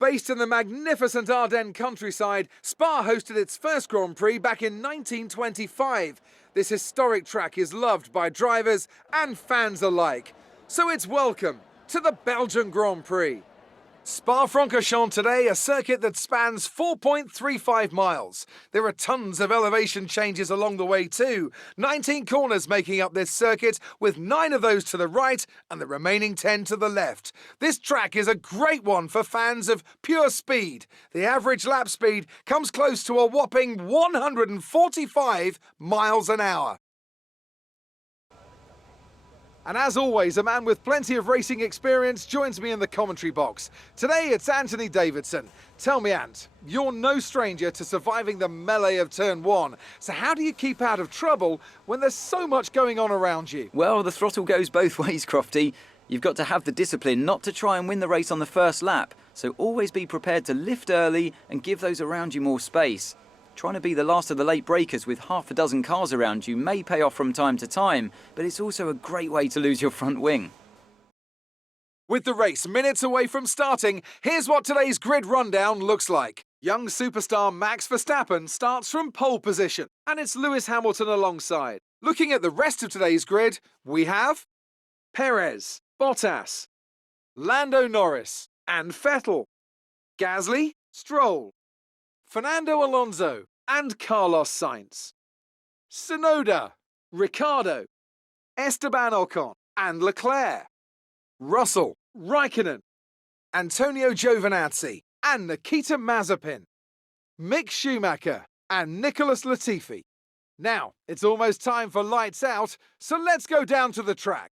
Based in the magnificent Ardennes countryside, Spa hosted its first Grand Prix back in 1925. This historic track is loved by drivers and fans alike. So it's welcome to the Belgian Grand Prix. Spa-Francorchamps today, a circuit that spans 4.35 miles. There are tons of elevation changes along the way too. 19 corners making up this circuit, with 9 of those to the right and the remaining 10 to the left. This track is a great one for fans of pure speed. The average lap speed comes close to a whopping 145 miles an hour. And as always, a man with plenty of racing experience joins me in the commentary box. Today it's Anthony Davidson. Tell me, Ant, you're no stranger to surviving the melee of turn 1. So how do you keep out of trouble when there's so much going on around you? Well, the throttle goes both ways, Crofty. You've got to have the discipline not to try and win the race on the first lap. So always be prepared to lift early and give those around you more space. Trying to be the last of the late breakers with half a dozen cars around you may pay off from time to time, but it's also a great way to lose your front wing. With the race minutes away from starting, here's what today's grid rundown looks like. Young superstar Max Verstappen starts from pole position, and it's Lewis Hamilton alongside. Looking at the rest of today's grid, we have Perez, Bottas, Lando Norris, and Vettel, Gasly, Stroll, Fernando Alonso and Carlos Sainz, Tsunoda, Ricciardo, Esteban Ocon and Leclerc, Russell, Raikkonen, Antonio Giovinazzi and Nikita Mazepin, Mick Schumacher and Nicholas Latifi. Now, it's almost time for lights out, so let's go down to the track.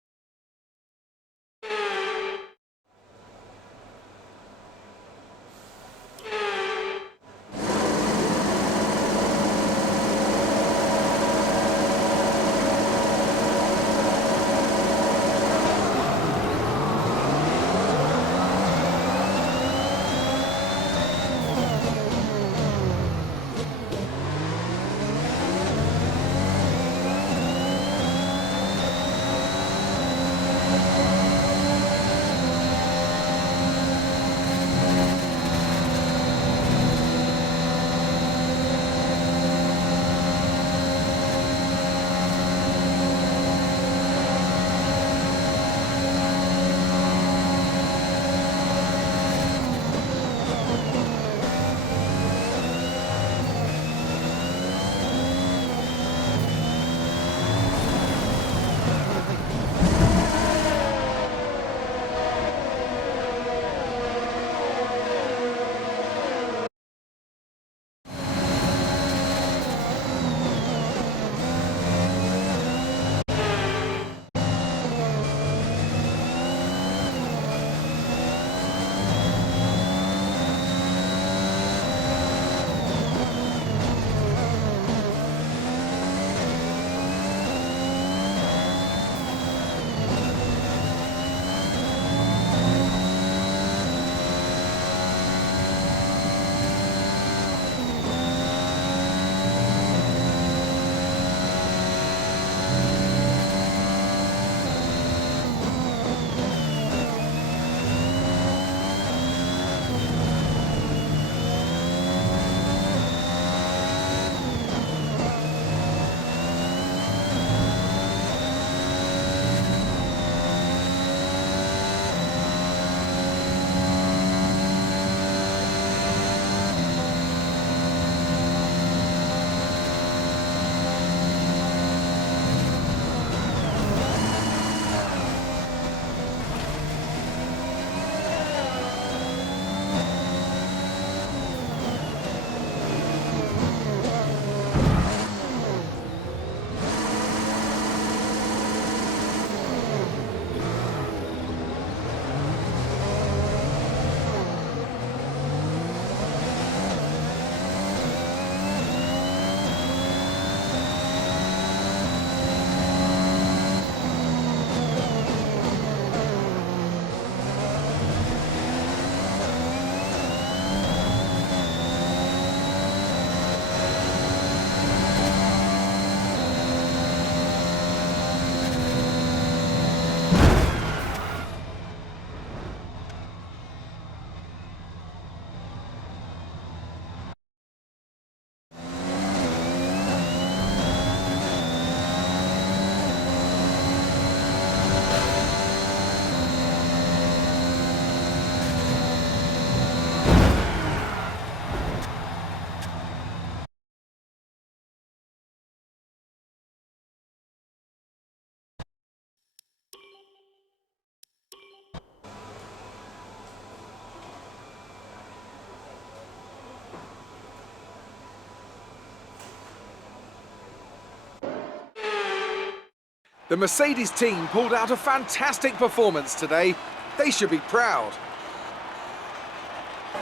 The Mercedes team pulled out a fantastic performance today. They should be proud.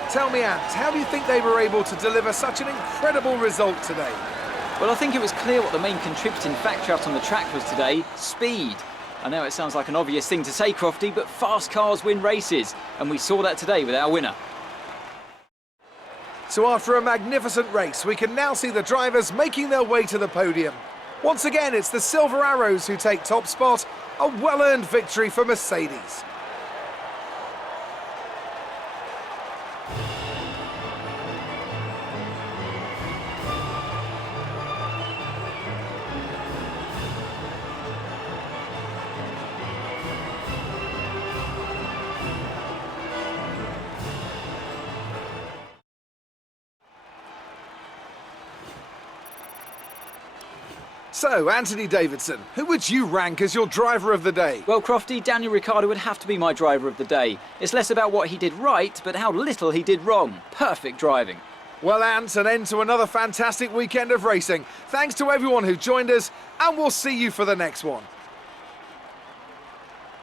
Tell me, Ant, how do you think they were able to deliver such an incredible result today? Well, I think it was clear what the main contributing factor out on the track was today: speed. I know it sounds like an obvious thing to say, Crofty, but fast cars win races, and we saw that today with our winner. So after a magnificent race, we can now see the drivers making their way to the podium. Once again, it's the Silver Arrows who take top spot, a well-earned victory for Mercedes. So, Anthony Davidson, who would you rank as your driver of the day? Well, Crofty, Daniel Ricciardo would have to be my driver of the day. It's less about what he did right, but how little he did wrong. Perfect driving. Well, Ant, an end to another fantastic weekend of racing. Thanks to everyone who joined us, and we'll see you for the next one.